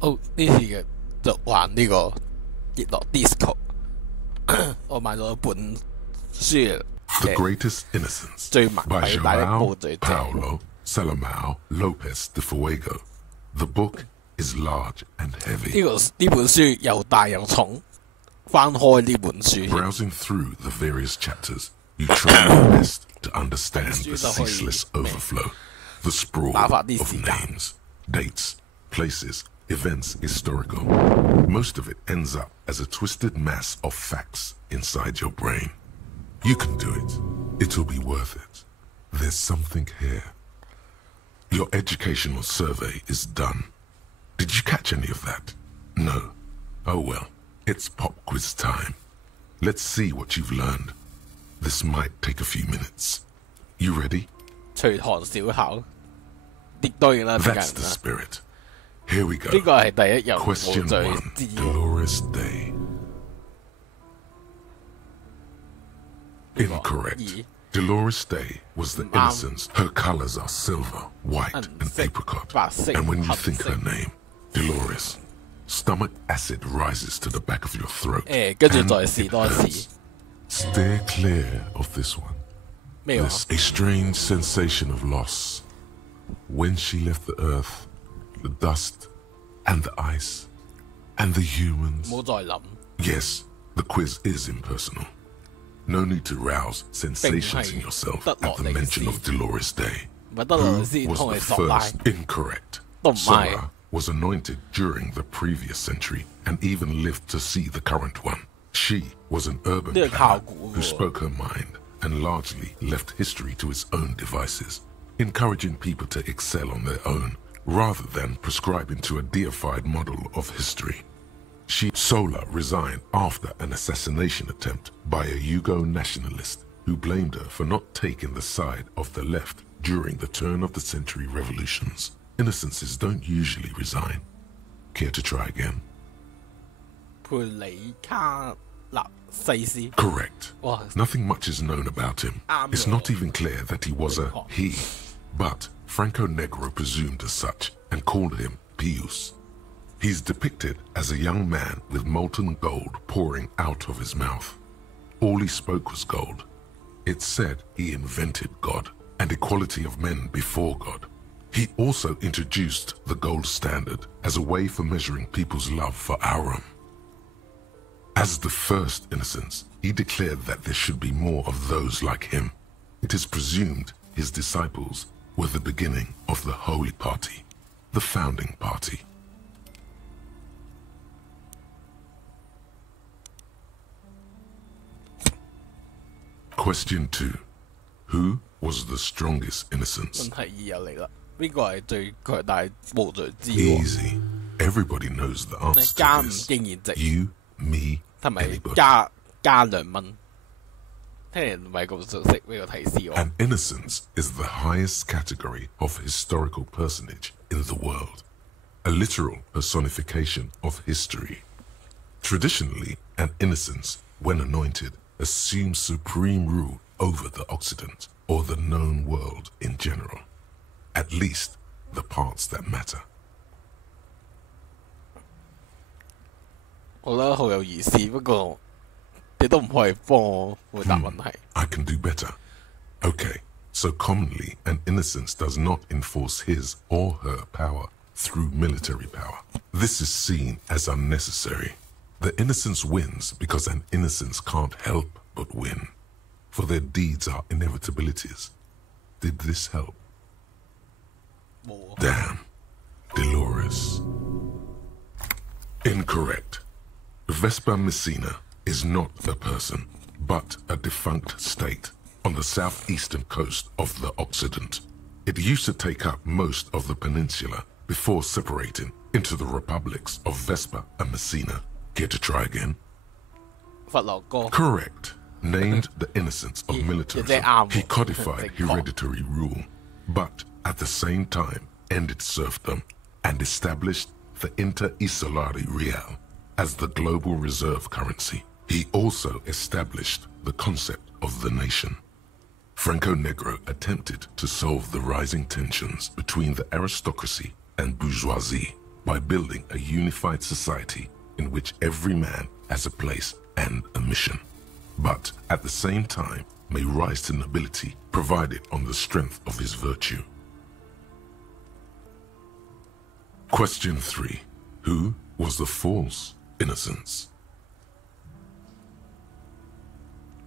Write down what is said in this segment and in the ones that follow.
哦，呢次嘅就玩呢個極樂 Disco， 我買咗一本書 The Greatest Innocence 最文體大的部最正。 Paulo Salomao Lopez de Fuego. The book is large and heavy. 呢本書又大又重，翻開呢本書。Browsing through the various chapters, you try your best to understand the ceaseless overflow, the sprawl of names, dates, places, events historical. Most of it ends up as a twisted mass of facts inside your brain. You can do it. It'll be worth it. There's something here. Your educational survey is done. Did you catch any of that? No. Oh well, it's pop quiz time. Let's see what you've learned. This might take a few minutes. You ready? 隨行小考，當然啦， That's the spirit. Here we go. 呢個係第一日 Question 無罪 1. 之 Dolores Day. Incorrect. Dolores Day was the innocence. Her colors are silver, white, and apricot. And when you think her name, Dolores, stomach acid rises to the back of your throat. 跟住再試多一次。 Steer clear of this one. 咩話？ There's a strange sensation of loss. When she left the earth, the dust, and the ice, and the humans. 唔好再諗。 Yes, the quiz is impersonal. No need to rouse sensations in yourself at the mention of Dolores Day. Who was the first? Incorrect. Sora was anointed during the previous century and even lived to see the current one. She was an urban planner who spoke her mind and largely left history to its own devices, encouraging people to excel on their own rather than prescribing to a deified model of history. Sola resigned after an assassination attempt by a Yugo nationalist who blamed her for not taking the side of the left during the turn-of-the-century revolutions. Innocences don't usually resign. Care to try again? 佩里卡納西斯。 Correct. 哇 Nothing much is known about him. It's not even clear that he was a he, but Franco Negro presumed as such and called him Pius. He's depicted as a young man with molten gold pouring out of his mouth. All he spoke was gold. It's said he invented God and equality of men before God. He also introduced the gold standard as a way for measuring people's love for Aurum. As the first innocence, he declared that there should be more of those like him. It is presumed his disciples were the beginning of the Holy Party, the founding party. Question 2. Who was the strongest innocence? 問題二又嚟啦，邊個係最強大無罪之王？ Easy. Everybody knows the answer 加 to 5 this. 經驗值， You, me, 同埋 anybody. 加2蚊。聽嚟唔係咁熟悉呢個提示我。 An innocence is the highest category of historical personage in the world, a literal personification of history. Traditionally, an innocence, when anointed, assumes supreme rule over the Occident or the known world in general, at least the parts that matter. 我覺得好有意思，不過你都唔可以幫我回答問題。 I can do better. Okay, so commonly an innocence does not enforce his or her power through military power. This is seen as unnecessary. The innocence wins because an innocence can't help but win, for their deeds are inevitabilities. Did this help? Damn. Dolores. Incorrect. Vespa Messina is not a person, but a defunct state on the southeastern coast of the Occident. It used to take up most of the peninsula before separating into the republics of Vespa and Messina. Care to try again? 佛羅哥 Correct. Named the innocence of militarism, he codified hereditary rule, but at the same time ended serfdom and established the Inter-Isolari Real as the global reserve currency. He also established the concept of the nation. Franco Negro attempted to solve the rising tensions between the aristocracy and bourgeoisie by building a unified society in which every man has a place and a mission, but at the same time may rise to nobility provided on the strength of his virtue. Question 3. Who was the false innocence?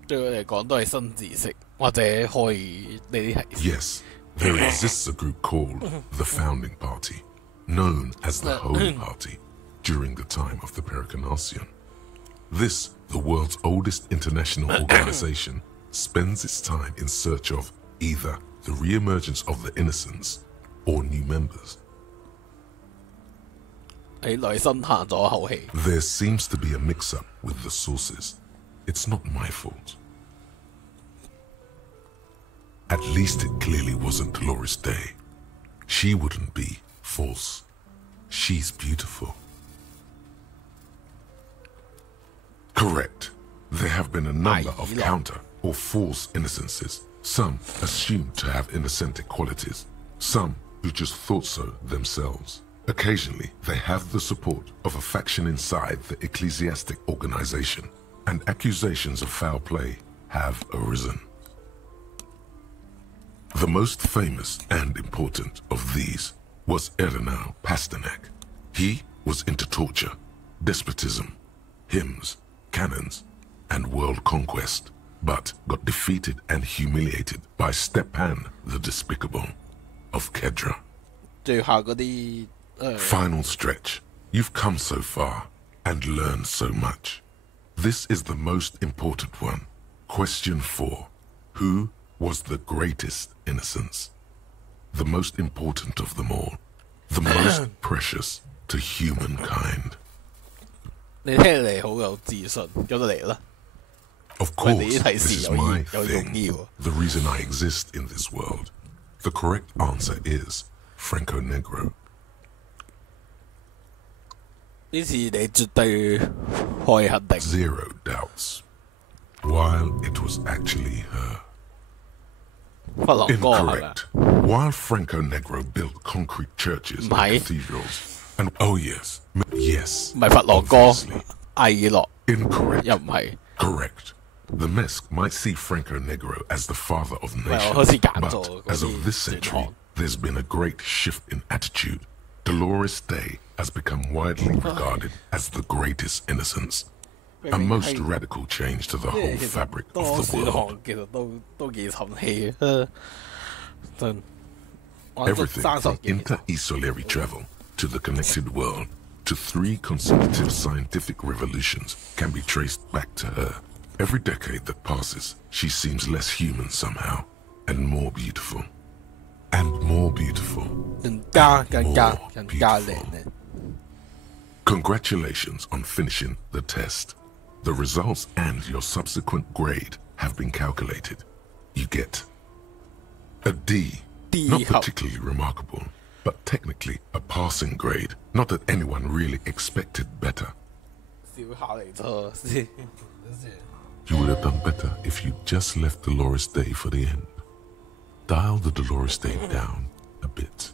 對佢嚟講都係新知識，或者可以呢啲係。Yes, there exists a group called the Founding Party, known as the Holy Party, during the time of the Pericarnacian. This, the world's oldest international organization, spends its time in search of either the re-emergence of the innocents or new members. 喺內心嘆咗口氣。There seems to be a mix-up with the sources. It's not my fault. At least it clearly wasn't Dolores Day. She wouldn't be false. She's beautiful. Correct. There have been a number of counter or false innocences. Some assumed to have innocentic qualities. Some who just thought so themselves. Occasionally, they have the support of a faction inside the ecclesiastic organization, and accusations of foul play have arisen. The most famous and important of these was Ernau Pasternak. He was into torture, despotism, hymns, cannons, and world conquest, but got defeated and humiliated by Stepan the Despicable of Kedra. Final stretch. You've come so far and learned so much. This is the most important one. Question 4. Who was the greatest innocence? The most important of them all. The most precious to humankind. Of course, this is my thing. The reason I exist in this world. The correct answer is Franco Negro. 呢次你絕對可以肯定。Zero doubts. While it was actually her. Incorrect. While Franco Negro built concrete churches and cathedrals, and oh yes, yes. 唔係佛朗哥，艾洛。Incorrect. 又唔係。Correct. The Mesk might see Franco Negro as the father of nations, but as of this century, there's been a great shift in attitude. Dolores Day has become widely regarded as the greatest innocence, a most radical change to the whole fabric of the world. Everything from inter-esolary travel to the connected world to 3 consecutive scientific revolutions can be traced back to her. Every decade that passes, she seems less human somehow, and more beautiful. And more beautiful. Congratulations on finishing the test. The results and your subsequent grade have been calculated. You get a D. Not particularly remarkable, but technically a passing grade. Not that anyone really expected better. You would have done better if you just left Dolores Day for the end. Dial the Dolores Day down a bit.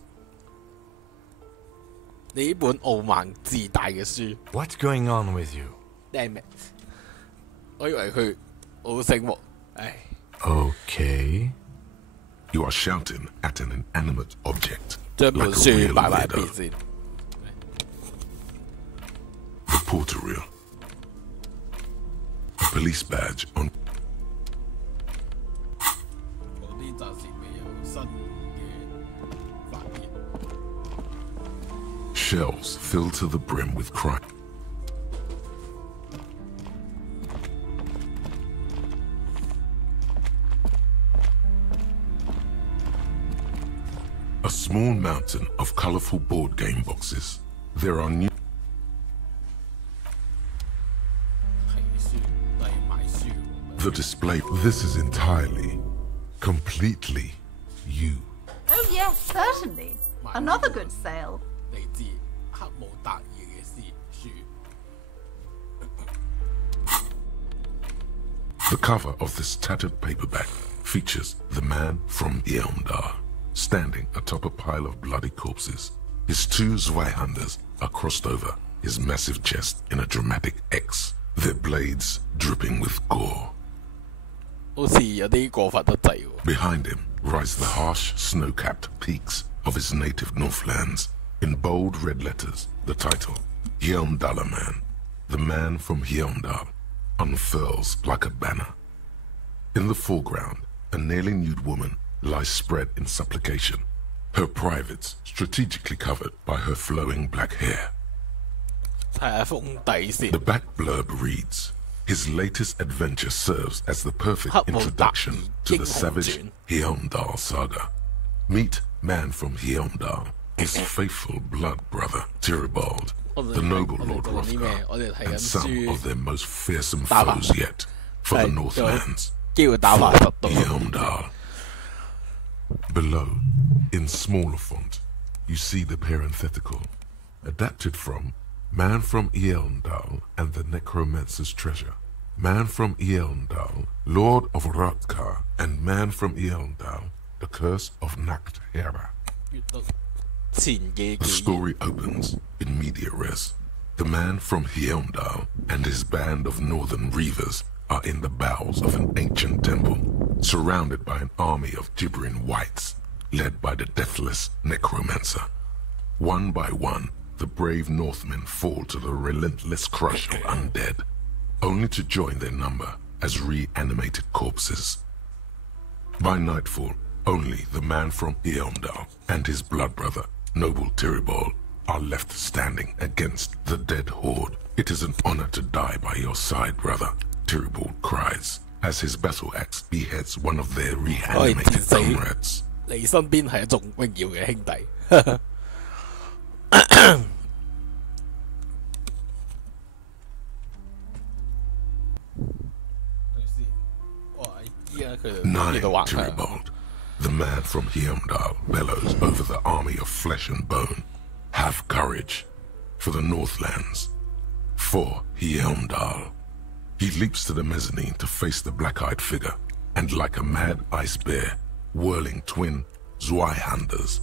What's going on with you? Damn it. Okay. You are shouting at an inanimate object. Like a real weirdo. Reporter reel. A police badge on. Shelves filled to the brim with crime. A small mountain of colorful board game boxes. There are new. The display. This is entirely, completely you. Oh yes, certainly. Another good sale. The cover of this tattered paperback features the man from Yeomdar standing atop a pile of bloody corpses. His two Zweihanders are crossed over his massive chest in a dramatic X, their blades dripping with gore. Behind him rise the harsh, snow-capped peaks of his native Northlands. In bold red letters, the title, Hjelmdaler Man, the man from Hjelmdal, unfurls like a banner. In the foreground, a nearly nude woman lies spread in supplication, her privates strategically covered by her flowing black hair. The back blurb reads, his latest adventure serves as the perfect introduction to the savage Hjelmdal saga. Meet man from Hjelmdal, his faithful blood brother, Tyribald, the noble Lord Hrothgar, and some of their most fearsome foes yet for the Northlands, Hjelmdal. Below, in smaller font, you see the parenthetical, adapted from Man from Hjelmdal and the Necromancer's Treasure. Man from Hjelmdal, Lord of Hrothgar, and Man from Hjelmdal, the Curse of Nacht Hera. The story opens in media res. The man from Hjelmdal and his band of northern reavers are in the bowels of an ancient temple, surrounded by an army of gibbering whites, led by the deathless necromancer. One by one, the brave Northmen fall to the relentless crush of undead, only to join their number as reanimated corpses. By nightfall, only the man from Hjelmdal and his blood brother, noble Tyribald, are left standing against the dead horde. It is an honor to die by your side, brother, Tyribald cries, as his battle axe beheads one of their reanimated comrades. Nine, Tyribald, the man from Hjelmdal, bellows over the army of flesh and bone. Have courage for the Northlands, for Hjelmdal. He leaps to the mezzanine to face the black-eyed figure, and like a mad ice bear, whirling twin Zweihanders,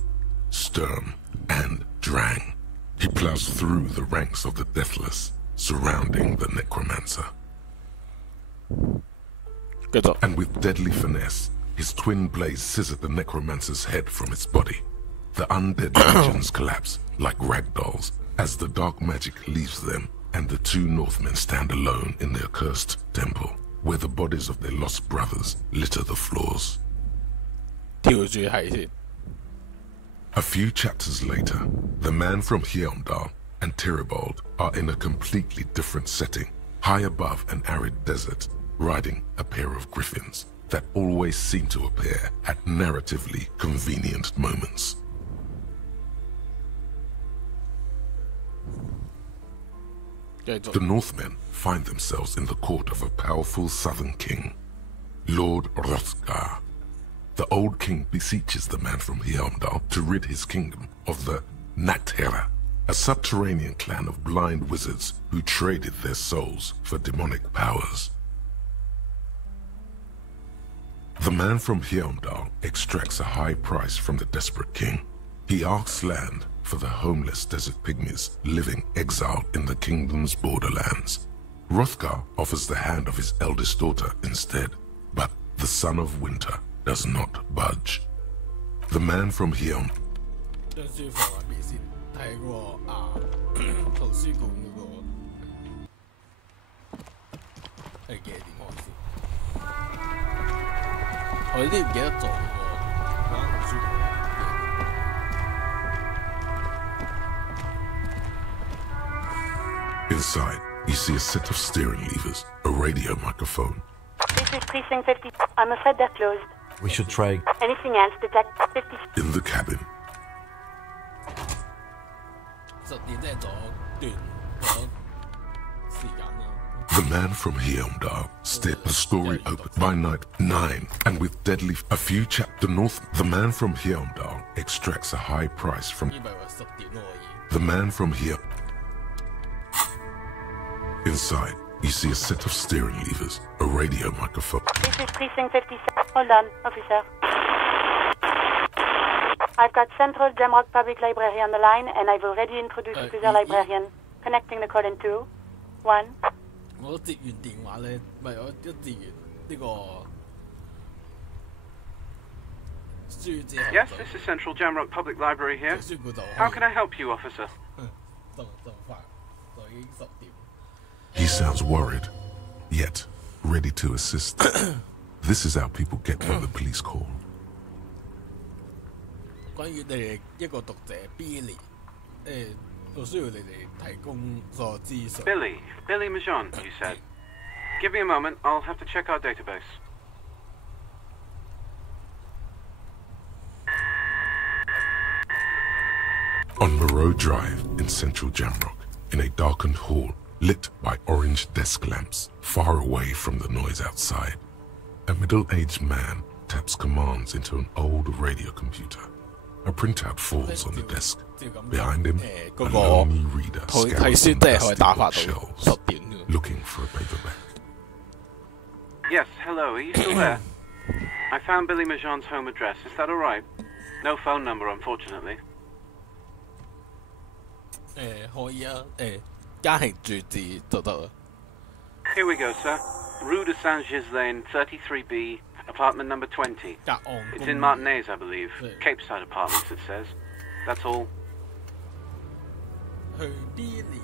Sturm and Drang, he plows through the ranks of the deathless, surrounding the necromancer. And with deadly finesse, his twin blades scissor the necromancer's head from its body. The undead legions collapse like ragdolls as the dark magic leaves them, and the two Northmen stand alone in their cursed temple, where the bodies of their lost brothers litter the floors. A few chapters later, the man from Hjelmdal and Tyribald are in a completely different setting, high above an arid desert, riding a pair of griffins that always seem to appear at narratively convenient moments. The Northmen find themselves in the court of a powerful southern king, Lord Hrothgar. The old king beseeches the man from Hjelmdal to rid his kingdom of the Nacht Hera, a subterranean clan of blind wizards who traded their souls for demonic powers. The man from Hjelmdal extracts a high price from the desperate king. He asks land for the homeless desert pygmies living exiled in the kingdom's borderlands. Hrothgar offers the hand of his eldest daughter instead, but the son of winter does not budge. The man from Hjelm. Inside, you see a set of steering levers, a radio microphone. This is Precinct 50. I'm afraid they're closed. We should try. Anything else? Detect 50. In the cabin. The man from Hjelmdal stared the story open by night 9, and with deadly a few the north. The man from Hjelmdal extracts a high price from the man from here. Inside, you see a set of steering levers, a radio microphone. This is Precinct 57. Hold on, officer. I've got Central Jamrock Public Library on the line, and I've already introduced you to the librarian. Connecting the call in 2, 1. 我接完電話咧，唔係我一接完呢個書之後。Yes, this is Central Jamrock Public Library here. How can I help you, officer? 就快，就已經10點。He sounds worried, yet ready to assist. This is how people get from the police call. 關於你哋一個讀者 Billy， 我需要你哋提供個資訊。Billy Majon, you said. Give me a moment. I'll have to check our database. On Moreau Drive in central Jamrock, in a darkened hall lit by orange desk lamps, far away from the noise outside, a middle-aged man taps commands into an old radio computer. A printout falls on the desk. Behind him, a lonely reader scours the dusty bookshelves, looking for a paperback. Yes, hello. Are you still there? I found Billy Majon's home address. Is that all right? No phone number, unfortunately. 可以啊，家庭住址就得啦。Here we go, sir. Rue de Saint-Ghislain, 33B, apartment number 20. It's in Martinez, I believe. Capeside Apartments, it says. That's all. 去 Billy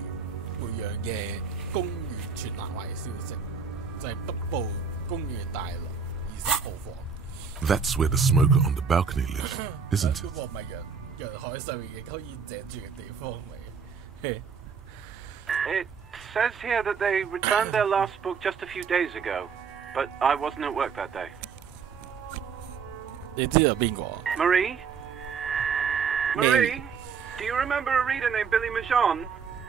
培養嘅公寓傳來壞消息，就係北部公寓大樓20號房。That's where the smoker on the balcony lives, isn't it? 嗰個唔係陽海上面嘅吸煙者住嘅地方嚟嘅。It says here that they returned their last book just a few days ago, but I wasn't at work that day. 你知道邊個啊？ Marie? Marie? Do you remember a reader named Billy Majon?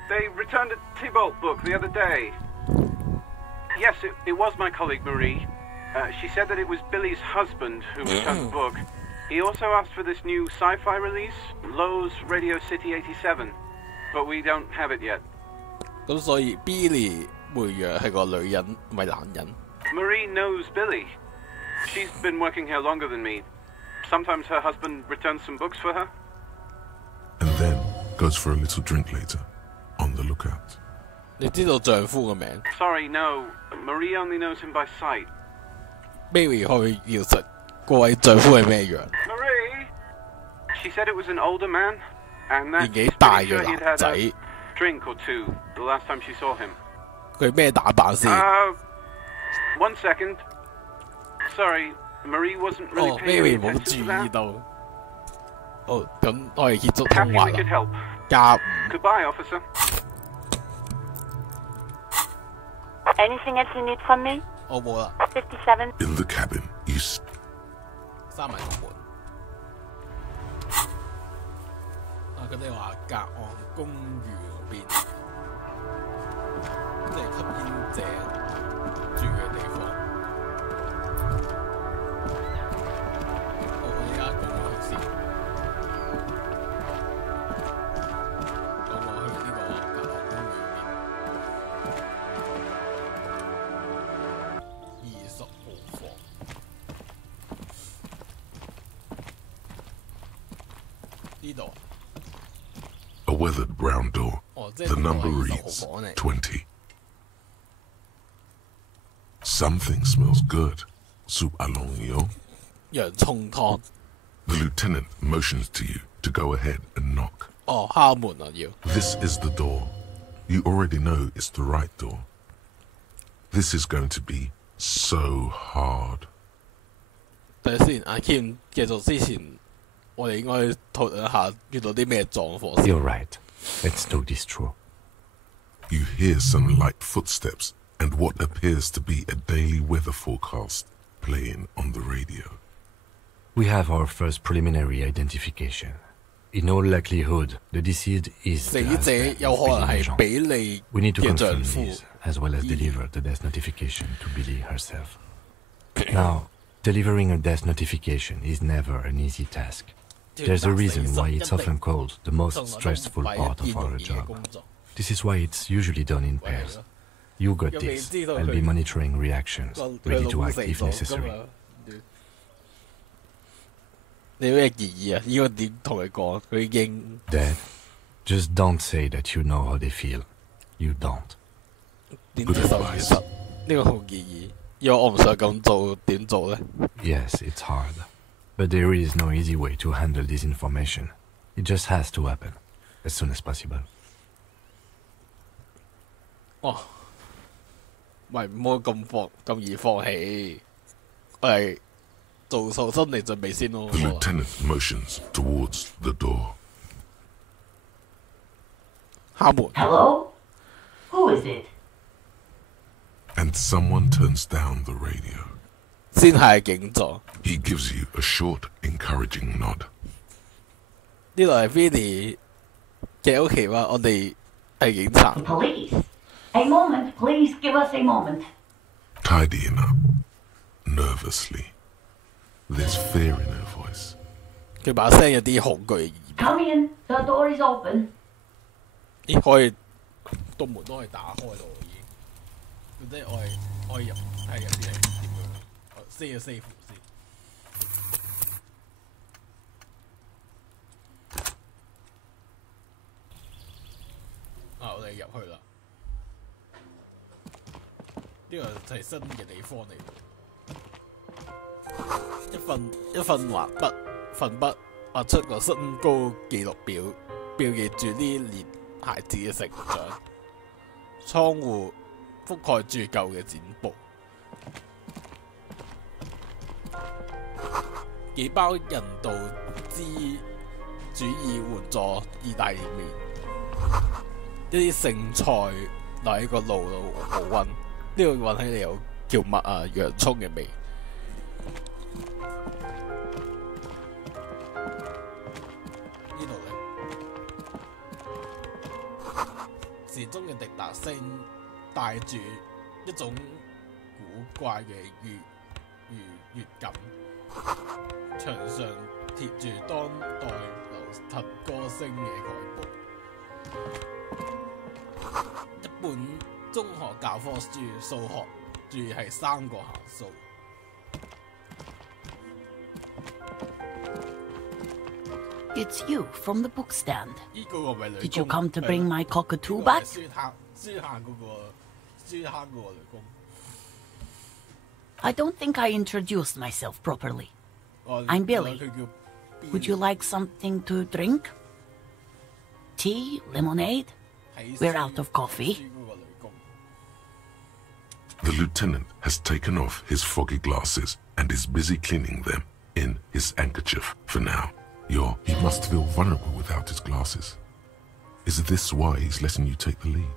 They returned a Tybalt book the other day. Yes, it was my colleague Marie. She said that it was Billy's husband who returned the book. He also asked for this new sci-fi release, Lowe's Radio City 87, but we don't have it yet. 咁所以 Billy 梅若係個女人，唔係男人。Marie knows Billy. She's been working here longer than me. Sometimes her husband returns some books for her. And then goes for a little drink later, on the lookout. 你知道丈夫嘅名 Sorry, no. Marie only knows him by sight.？Mary 可以描述各位丈夫係咩樣？ Marie? She said it was an older man, and that 年紀大 pretty 嘅 sure he'd 男 had 仔。 a drink or two the last time she saw him. 佢咩打扮先？ One second. Sorry, Marie wasn't really 哦 paying ，Mary 冇 attention 注 to that. 意到。哦，咁我哋結束通 Happy 話 we could 啦。 help. 加5。 Goodbye, officer. Anything else you need from me? 我冇啦。 57. In the cabin, you 閂埋個門。啊，佢哋話隔岸公寓嗰邊，即係吸煙者住嘅地方。我而家講我去先，講我去呢個隔岸公寓嗰邊，20號房。呢度。 a weathered brown door. 哦，即係 The 呢個 number 係20號 reads 房嚟。 20. Something smells good. Soup along yo. 洋葱湯。 The lieutenant motions to you to go ahead and knock. 哦，敲門啊要。 This is the door. You already know it's the right door. This is going to be so hard. 等下先，阿 Kim 繼續之前，我哋應該討論一下遇到啲咩狀況先。 You're right. Let's talk this through. You hear some light footsteps and what appears to be a daily weather forecast playing on the radio. We have our first preliminary identification. In all likelihood, the deceased is 死 the 者 husband 有 of 可能 Billy 係 Majon. 比利 We need to 嘅丈 confirm 夫。 this, as well as deliver the death notification to Billy herself. Now, delivering a death notification is never an easy task. There's a reason why it's often called the most stressful part of our job. This is why it's usually done in pairs. You got this. I'll be monitoring reactions, ready to act if necessary. 你有咩建議啊？應該點同佢講？佢已經 Dad, just don't say that you know how they feel. You don't. 點接受現實？呢個好建議。如果我唔想咁做，點做咧 Yes, it's hard. But there is no easy way to handle this information. It just has to happen, as soon as possible. 哦，喂，唔好咁易放棄，我哋做數心理準備先咯。 The lieutenant motions towards the door. 敲門。 Hello? Who is it? And someone turns down the radio. 先係警座。 He gives you a short, encouraging nod. 呢度係 Vinny 嘅屋企嘛，我哋係警察。 Police. A moment, please give us a moment. Tidying up, nervously. There's fear in her voice. 佢把聲有啲恐懼嘅意味。 Come in. The door is open. 咦，可以道門都可以打開咯，已經。即係我係入睇入邊係點樣？Say 先。啊，我哋入去啦。呢個就係新嘅地方嚟。一份畫筆畫出個身高紀錄表，標記住呢年孩子嘅成長。窗戶覆蓋住舊嘅剪報，幾包人道主義援助意大利麵，一啲剩菜留喺個爐度冇溫，呢個聞起嚟有叫乜啊洋葱嘅味。呢度咧，時鐘嘅滴答聲帶住一種古怪嘅愉悅感。牆上貼住當代流行歌星嘅海報，一本中學教科書，數學注意係3個函數。It's you from the book stand. 呢個係咪女工 Did you come to bring my cockatoo back? 書下嗰個女工。I don't think I introduced myself properly. I'm Billy. Would you like something to drink? Tea? Lemonade? We're out of coffee. The lieutenant has taken off his foggy glasses and is busy cleaning them in his handkerchief for now. He must feel vulnerable without his glasses. Is this why he's letting you take the lead?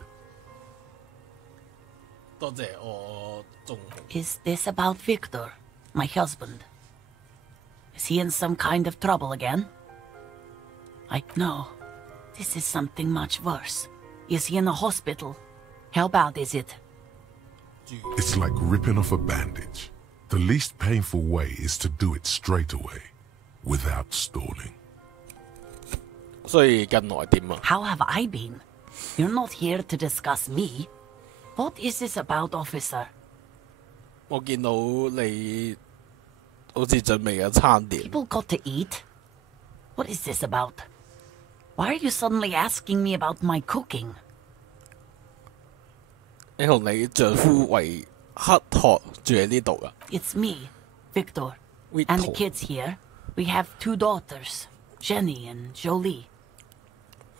多謝我仲 Is this about Victor, my husband? Is he in some kind of trouble again? No. This is something much worse. Is he in a hospital? How bad is it? It's like ripping off a bandage. The least painful way is to do it straight away, without stalling. 所以近來點啊？ How have I been? You're not here to discuss me. What is this about, officer? 我見到你好似準備嘅餐點。 People got to eat. What is this about? Why are you suddenly asking me about my cooking? 你同你丈夫為黑學住喺呢度噶。 It's me, Victor, and the kids here. We have 2 daughters, Jenny and Jolie.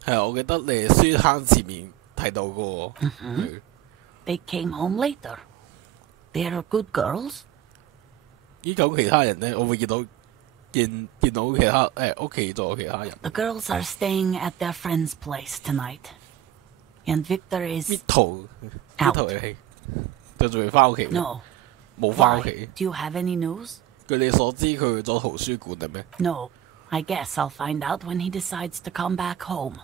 係啊，我記得你書坑前面睇到個。They came home later. They are good girls. 依咁其他人咧，我會見到其他屋企仲有其他人。 The girls are staying at their friend's place tonight, and Victor is 搣圖嘅戲，佢仲未翻屋企。No. 冇翻屋企。 Do you have any news? 據你所知，佢去咗圖書館係咩？ No. I guess I'll find out when he decides to come back home.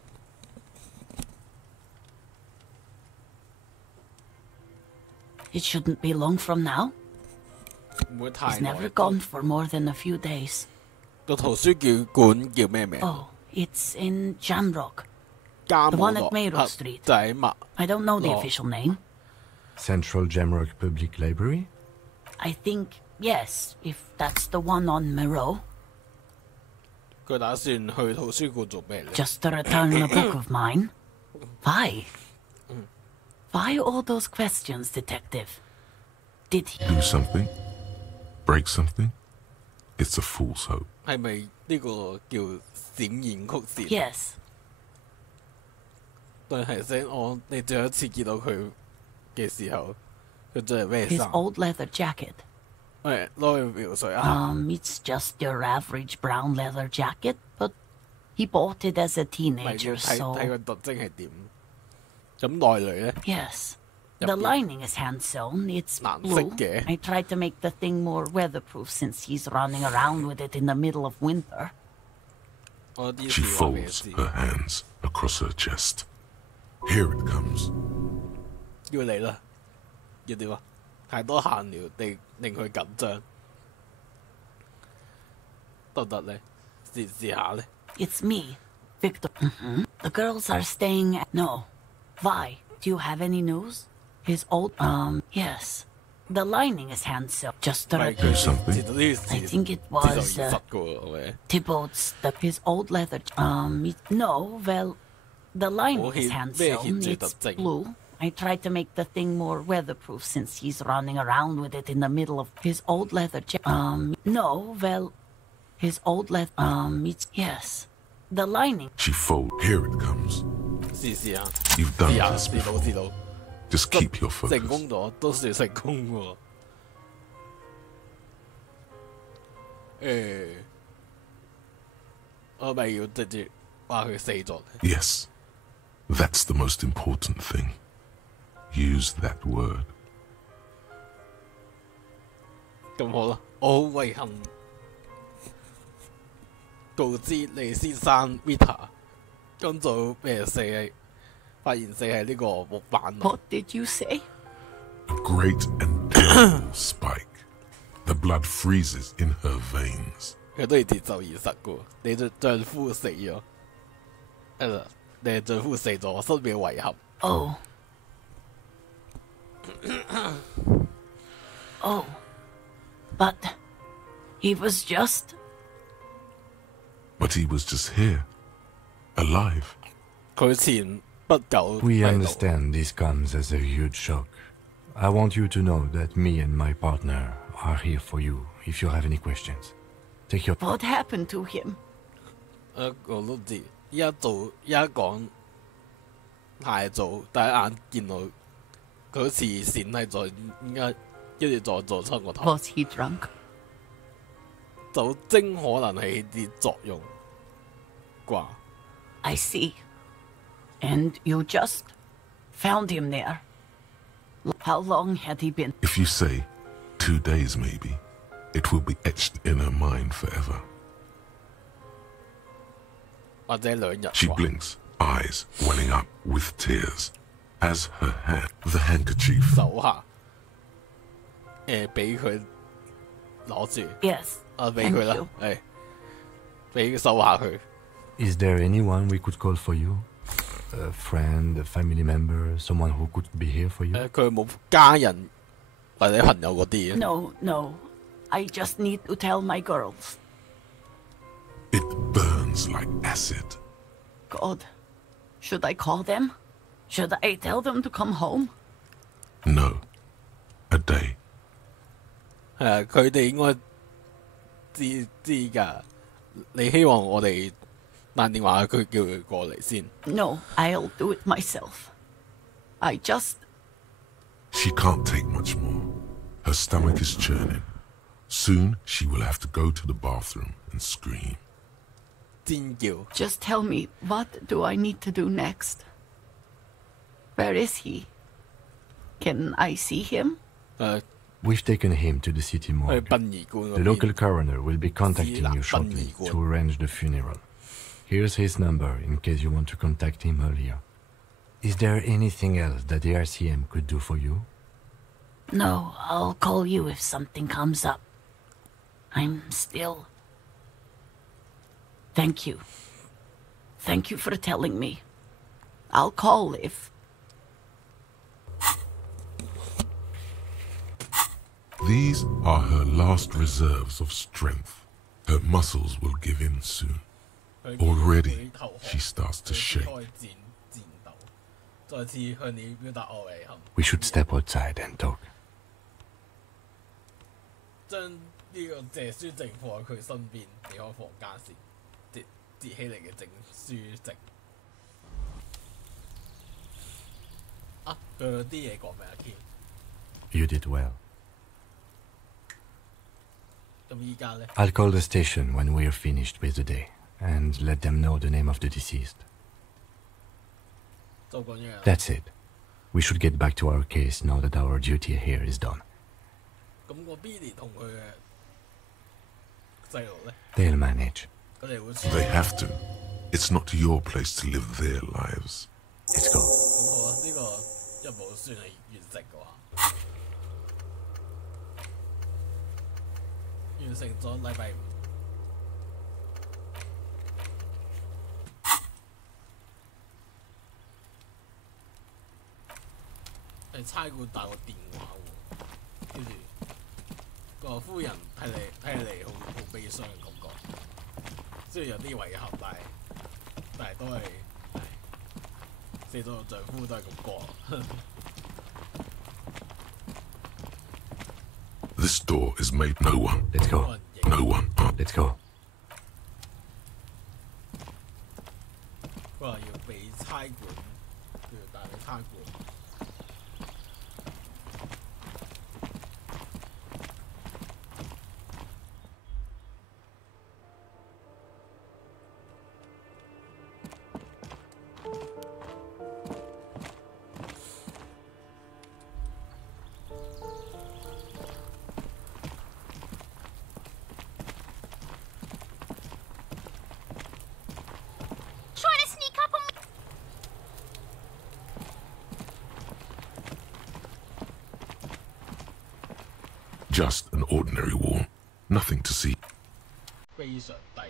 It shouldn't be long from now. 唔會太 He's 耐。 never gone for more than a few days. 個圖書館叫咩名？ Oh, it's in Jamrock. 加 The 姆 one 洛 at Mayrock 克 Street. 就喺麥。 I don't know the Oh. official name. Central Jamrock Public Library? I think, yes, if that's the one on Moreau. 佢打算去圖書館做咩咧 Just to return a book of mine. Why? Why all those questions, Detective? Did he Do something? Break something? It's a fool's hope. 係咪呢個叫閃現曲線？ Yes. 但係先你最後一次見到佢嘅時候，佢着係咩 His 衫？ old leather jacket. 攞去描述下。It's just your average brown leather jacket, but he bought it as a 咪 teenager, 要睇 so 睇個特徵係點？咁內裏咧， yes. Yep. The lining is hand sewn. It's blue. Sige. I tried to make the thing more weatherproof since he's running around with it in the middle of winter. 我啲 She 事話俾你 folds 知， her hands across her chest. Here it comes. 要嚟啦，要點啊？太多閒聊令佢緊張，得唔得咧？試下咧。 It's me, Victor. The girls are staying at... No. Why? Do you have any news? His old... yes. The lining is hand sewn. Just to... 咪 Do 佢 something? 知道呢件 I 事 think it 知道現 was 實噶喎，係咪？ Thibault's... His old leather... no, well... The lining Oh, is hand he- sewn. he- It's he- blue. I tried to make the thing more weatherproof since he's running around with it in the middle of his old leather no, well... His old leather... it's... Yes. The lining... She folds. Here it comes. 試下， You've 試 done 下 this 試到 before. 試到， Just keep your 成 focus. 功咗都算成功喎。我咪要直接話佢死咗咧？ Yes. That's the most important thing. Use that word. 咁好啦，我好遺憾告知你先生 Vita 今早發現死喺呢個木板度。 What did you say? A great and terrible spike. The blood freezes in her veins. 佢都係接受現實噶，你嘅丈夫死咗，你嘅丈夫死咗，我深表遺憾。 Oh. Oh. But... He was just... But he was just here. Alive. 佢前不久 We 喺度 understand this comes as a huge shock. I want you to know that me and my partner are here for you if you have any questions. Take your... What happened to him? 我都知。依家講太早，第一眼見到佢好似閃喺咗，應該跟住再做親個頭。 Was he drunk? 酒精可能係啲作用啩。 I see. And you just found him there. How long had he been? If you say 2 days maybe, it will be etched in her mind forever. 或者2日 She 啩。 blinks, eyes welling up with tears, as her hand, the handkerchief, 手下俾佢攞住， Yes. 俾佢 Thank 啦 you.，俾佢收下佢。 Is there anyone we could call for you? A friend, a family member, someone who could be here for you? 佢冇家人或者朋友嗰啲嘅。 No. I just need to tell my girls. it burns like acid. God. Should I call them? Should I tell them to come home? No. A day. 佢哋應該知㗎。你希望我哋打電話佢叫佢過嚟先。 No, I'll do it myself. I just... She can't take much more. Her stomach is churning. Soon she will have to go to the bathroom and scream. 尖叫。 Just tell me, what do I need to do next? Where is he? Can I see him? We've taken him to the city 去 morgue. 殯儀館 The 嗰 local 邊。 coroner will be contacting you shortly to arrange the funeral. Here's his number in case you want to contact him earlier. Is there anything else that the RCM could do for you? No, I'll call you if something comes up. I'm still... Thank you. Thank you for telling me. I'll call if... These are her last reserves of strength. Her muscles will give in soon. Already, she starts to shake. We should step outside and talk. 將呢個借書證放喺佢身邊，離開房間時，折起嚟嘅證書證。啊，佢有啲嘢講咩啊 ？You did well. 咁依家咧 I'll call the station when we're finished with the day, and let them know the name of the deceased. 就講嘢。That's it. We should get back to our case now that our duty here is done. 咁個 Billy 同佢嘅細路咧 They'll manage. 佢哋會。They have to. It's not your place to live their lives. Let's go. 咁好啊，呢個任務算係完成嘅話，完成咗禮拜五。係差館打個電話喎，跟住個夫人睇嚟好悲傷嘅感覺，雖然有啲遺憾，但係都係，死咗個丈夫都係咁過。This door is made no one. Let's go. No one. Let's go. 佢話要俾差館，要帶你差館。Just an ordinary wall. Nothing to see. 非常低。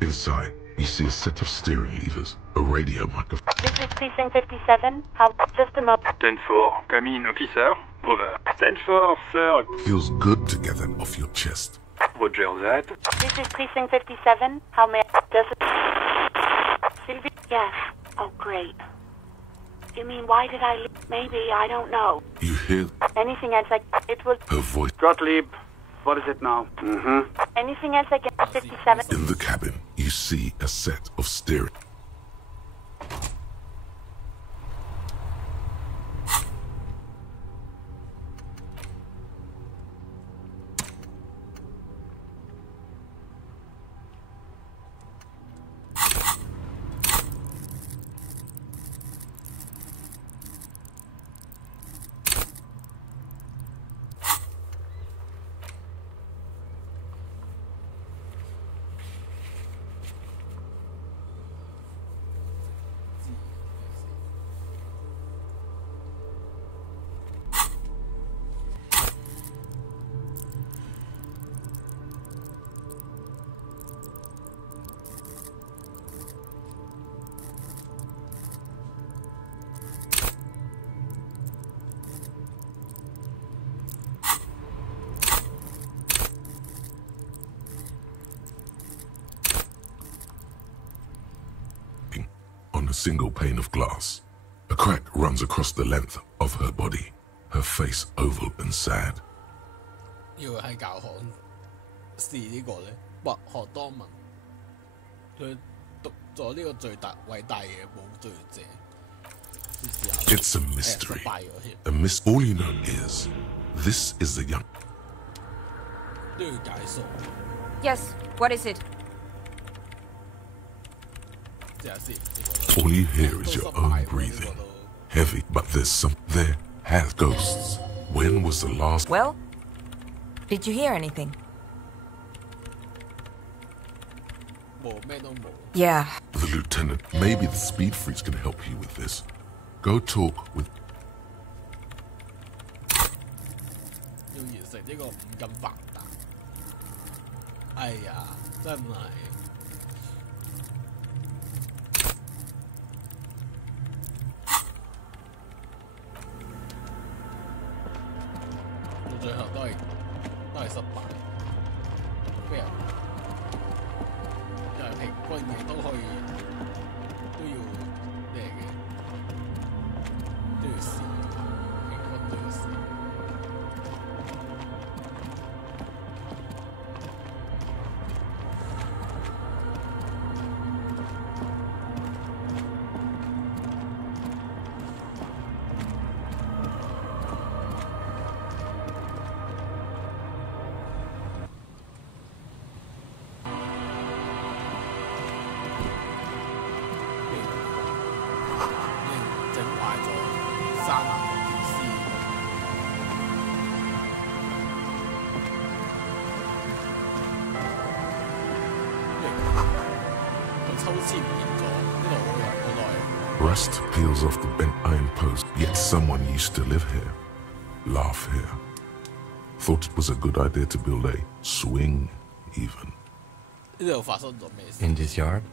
Inside, you see a set of steering levers, a radio microphone. This is Precinct 57. How? Just a moment. 10-4, come in, officer. Over. 10-4, sir. Feels good to get that off your chest. Roger that. This is Precinct 57. How may I? Sylvie? Yes. Oh, great. You mean, why did I leave? Maybe, I don't know. You hear Anything else it was... her voice Gottlieb, what is it now? Anything else again? 57. in the cabin. You see a set of steering. On a single pane of glass. A crack runs across the length of her body, her face oval and sad. 要喺教堂試呢個咧，或學當文，佢讀咗呢個最偉大嘅冇罪者。 It's a mystery. All you know is, this is the young. 都要解數。 Yes, what is it? 即係先。 All you hear is your own breathing, heavy, but there has ghosts. When was the last? Well, did you hear anything? Yeah. The lieutenant, maybe the speed freaks can help you with this. Go talk with. 要完成呢個五咁繁大，哎呀，真係到最後都係失敗。咩啊？又係平均嘅都可以，都要咩嘅？都要試，平均都要試。Rust peels off the bent iron post, yet someone used to live here, laugh here. Thought it was a good idea to build a swing, even. In this yard?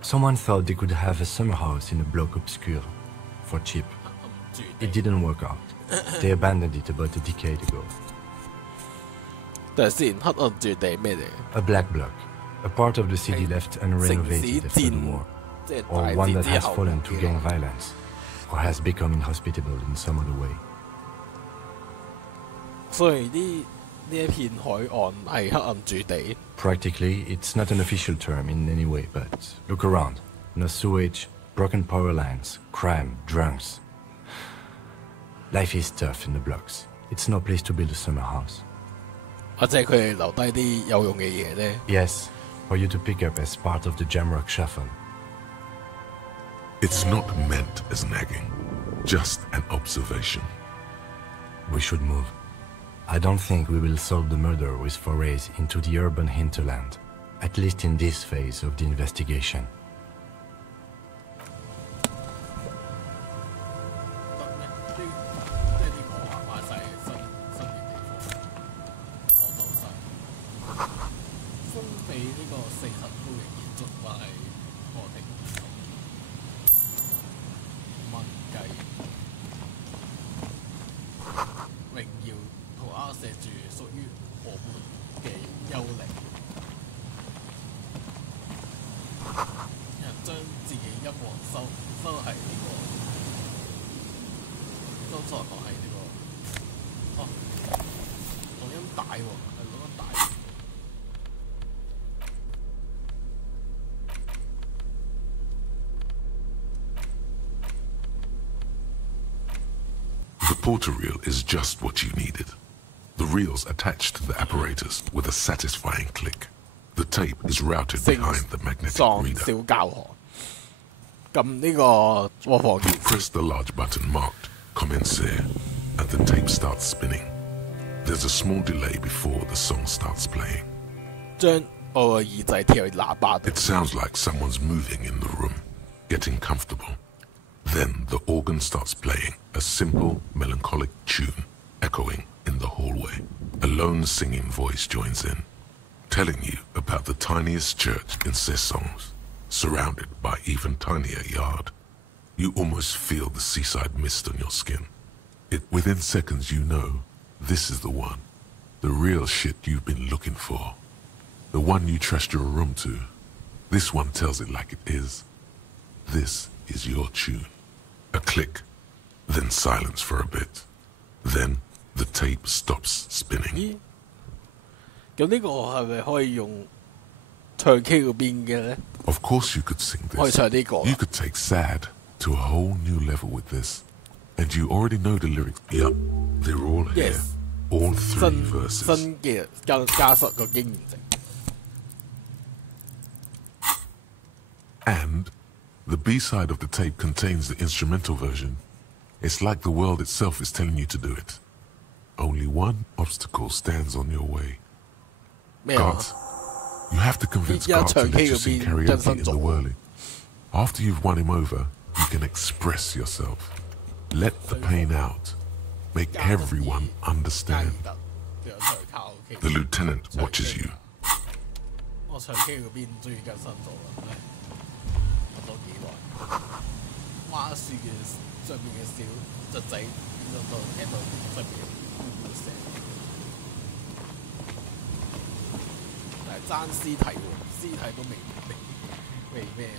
Someone thought they could have a summer house in a bloc obscure, for cheap. It didn't work out. They abandoned it about a decade ago. A black bloc. A part of the city left unrenovated after the war, or one that has fallen to gang violence, or has become inhospitable in some other way. 所以呢一片海岸係黑暗住地。Practically, it's not an official term in any way, but look around. No sewage, broken power lines, crime, drunks. Life is tough in the blocks. It's no place to build a summer house. 或者佢哋留低啲有用嘅嘢咧。Yes. For you to pick up as part of the Jamrock shuffle. It's not meant as nagging, just an observation. We should move. I don't think we will solve the murder with forays into the urban hinterland, at least in this phase of the investigation. The porter reel is just what you needed. The reels attached to the apparatus with a satisfying click. The tape is routed behind the magnetic reader. You press the large button marked Commencer and the tape starts spinning. There's a small delay before the song starts playing. It sounds like someone's moving in the room, getting comfortable. Then the organ starts playing a simple, melancholic tune, echoing in the hallway. A lone singing voice joins in, telling you about the tiniest church in Sessons, surrounded by even tinier yard. You almost feel the seaside mist on your skin. Within seconds you know, this is the one. The real shit you've been looking for. The one you trust your room to. This one tells it like it is. This is your tune. A click, then silence for a bit. Then the tape stops spinning. 咁呢個係咪可以用唱 K 嗰邊嘅咧？ Of course you could sing this. 可以唱呢個。 You could take sad to a whole new level with this. And you already know the lyrics. Yep, they're all here. Yes. All three verses. 新嘅加實個經驗值。And The B-side of the tape contains the instrumental version. It's like the world itself is telling you to do it. Only one obstacle stands on your way. Guards. You have to convince guards to let you sing karaoke in the whirling. After you've won him over, you can express yourself. Let the pain out. Make everyone understand. The lieutenant watches you. 我唱 K 嗰邊終於更新咗啦，揾咗幾耐。蛙樹嘅上面嘅小卒仔，就到聽到上面呼呼聲，但係爭屍體喎，屍體都未咩喎。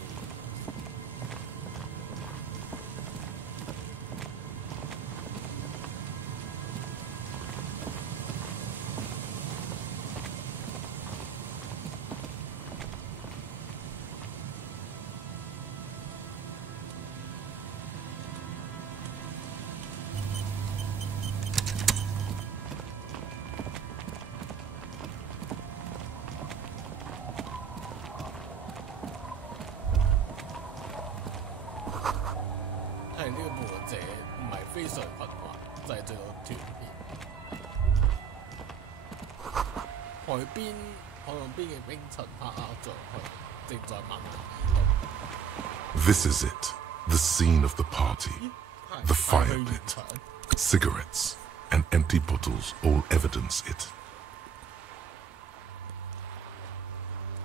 係呢個無論者唔係非常困惑，就係最後斷片。海岸邊嘅冰層黑壓着去，正在慢慢移動。This is it, the scene of the party. The fire pit, cigarettes, and empty bottles all evidence it.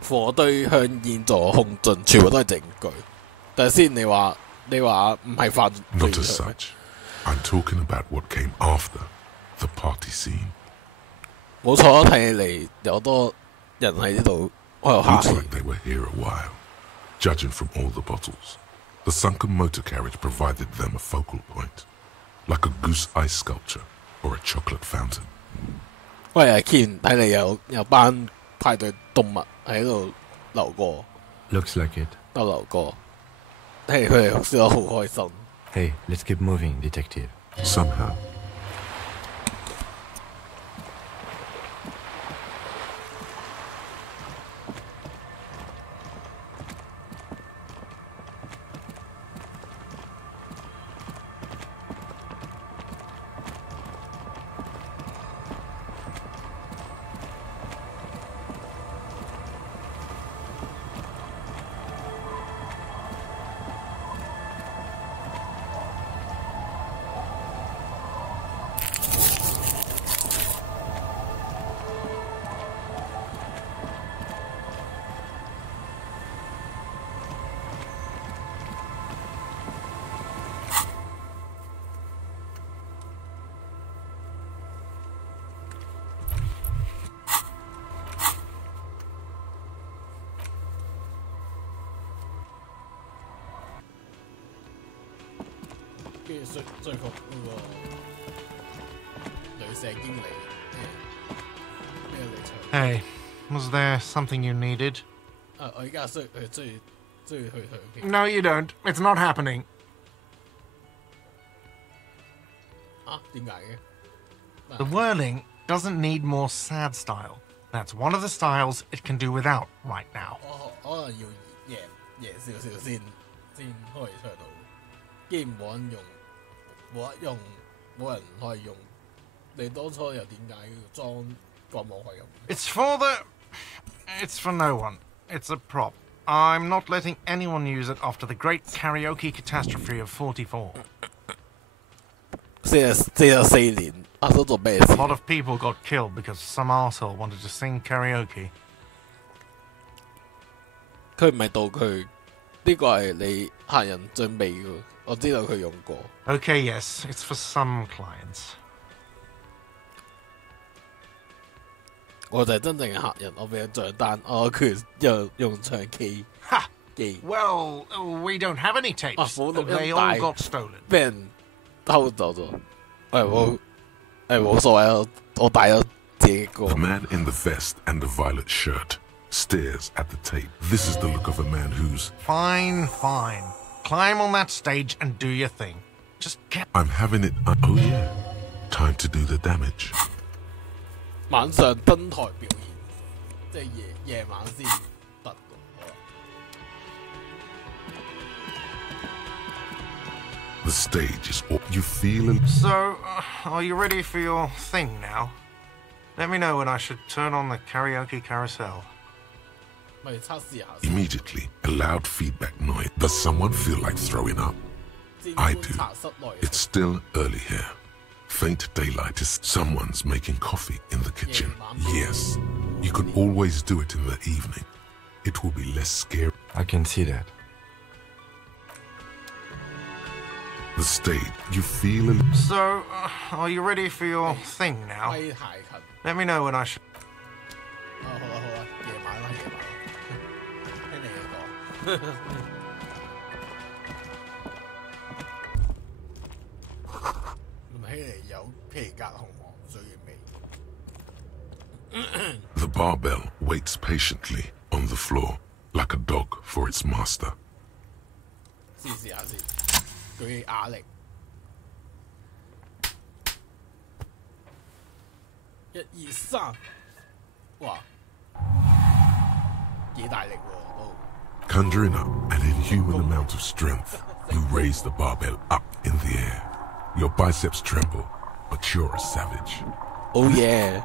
火堆向現座控進，全部都係證據。但係先，你話唔係犯罪 Not as such. I'm talking about what came after the party scene. 冇錯，睇起嚟有好多人喺呢度喺度客氣。Looks like they were here a while, judging from all the bottles. The sunken motor carriage provided them a focal point, like a goose ice sculpture or a chocolate fountain. 喂，阿 Ken， 睇嚟有班派對動物喺度流過。Looks like it. 都流過。睇嚟佢哋笑得好開心。Hey, let's keep moving, detective. Somehow.說服嗰個旅社經理咩嚟唱 Hey, was there something you needed? 我而家需要去唱 No, you don't. It's not happening. 點解嘅 The whirling doesn't need more sad style. That's one of the styles it can do without right now. 可能要贏少少先可以唱到。既然冇人用，冇人可以用，你當初又點解要裝個網係咁？ It's for no one. It's a prop. I'm not letting anyone use it after the great karaoke catastrophe of 44. 44年發生咗咩事 A lot of people got killed because some arsehole wanted to sing karaoke. 佢唔係道具，呢個係你客人準備嘅，我知道佢用過。Okay, yes, it's for some clients. 我就係真正嘅客人，我俾咗帳單，佢用唱 K 機。Well, we don't have any tapes. They all got stolen. 俾人偷走咗。冇所謂，我帶咗自己歌。The man in the vest and the violet shirt stares at the tape. This is the look of a man who's... Fine. Climb on that stage and do your thing. Just get... I'm having it... oh yeah. Time to do the damage. 晚上登台表演，即係夜晚先得。The stage is all you feel. So, are you ready for your thing now? Let me know when I should turn on the karaoke carousel. Immediately, a loud feedback noise. Does someone feel like throwing up? I do. It's still early here. Faint daylight is someone's making coffee in the kitchen. Yes, you can always do it in the evening. It will be less scary. I can see that. The stage, you feel. So, are you ready for your thing now? Let me know when I should. 諗起嚟有皮革紅黃水嘅味。The barbell waits patiently on the floor, like a dog for its master. 試下先，舉起啞鈴，一二三，哇，幾大力喎都。Conjuring up an inhuman amount of strength, you raise the barbell up in the air. Your biceps tremble, but you're a savage. Oh yeah.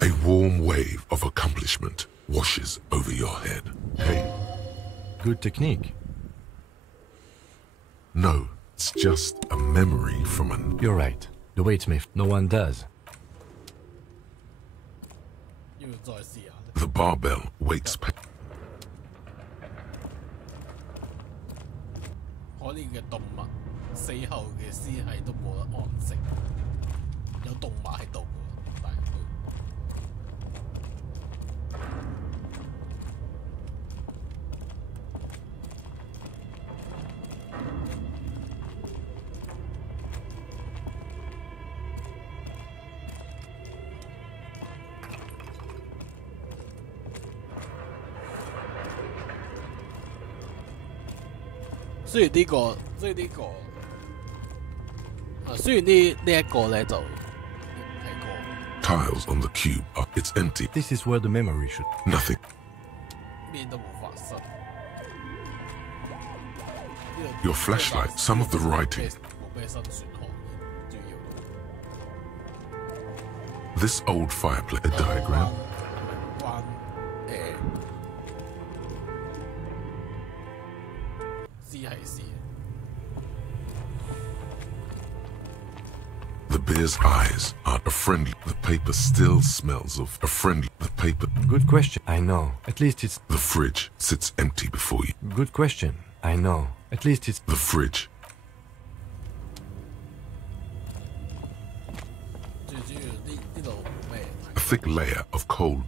A warm wave of accomplishment washes over your head. Hey. Good technique. No, it's just a memory from an... You're right. The weightsmith, no one does. The barbell waits... 可憐嘅動物，死後嘅屍體都冇得安息，有動物喺度喎，但係都。雖然呢個咧就睇過。Tiles on the cube are... It's empty. This is where the memory should... Nothing. 咩都冇發生。Your flashlight, some of the writing... 冇咩新選項嘅，主要。This old fireplace... A diagram? 關知係事。The bear's eyes aren't a friendly. The paper still smells of a friendly. The paper. Good question. I know. At least it's... The fridge sits empty before you. Good question. I know. At least it's... The fridge. A thick layer of cold.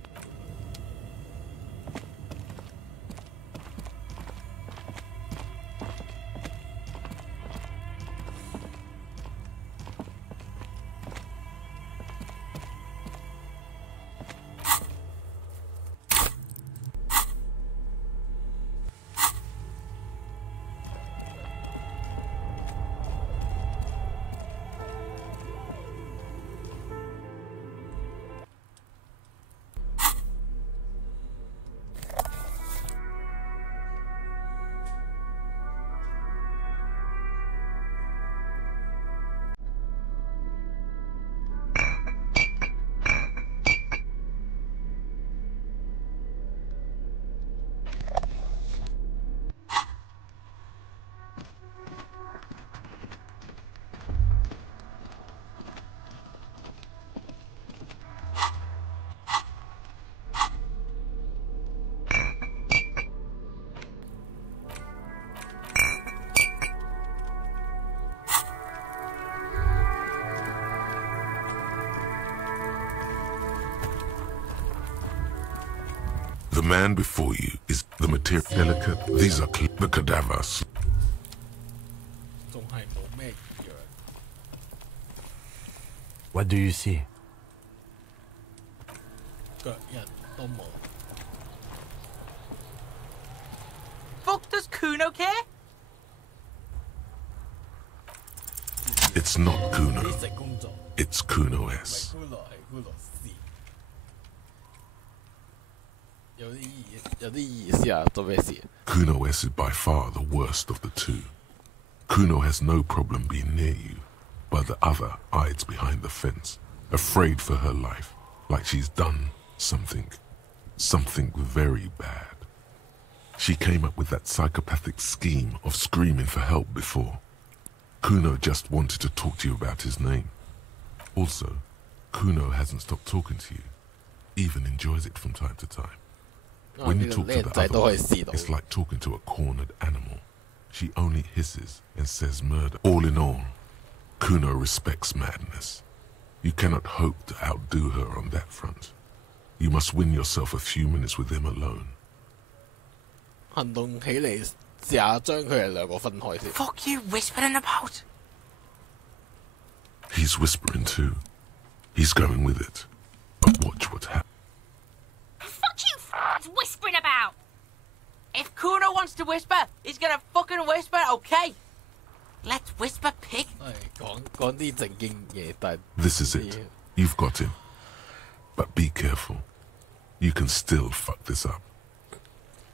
The man before you is the material delicate. These are the cadavers. What do you see? Fuck, does Kuno care? It's not Kuno. It's Kuno S. 有啲意思啊，做咩事 Kuno S is by far the worst of the two. Kuno has no problem being near you, but the other hides behind the fence, afraid for her life, like she's done something very bad. She came up with that psychopathic scheme of screaming for help before. Kuno just wanted to talk to you about his name. Also, Kuno hasn't stopped talking to you, even enjoys it from time to time. When you talk to the other one, it's like talking to a cornered animal. She only hisses and says murder. All in all, Kuno respects madness. You cannot hope to outdo her on that front. You must win yourself a few minutes with him alone. 行動起嚟，試下將佢哋兩個分開先。Fuck you whispering about? He's whispering too. He's going with it. But watch what happens. Fuck you whispering about? If Kuno wants to whisper, he's gonna fucking whisper, okay? Let's whisper, pig. 講啲正經嘢，但 This is it. You've got him. But be careful. You can still fuck this up.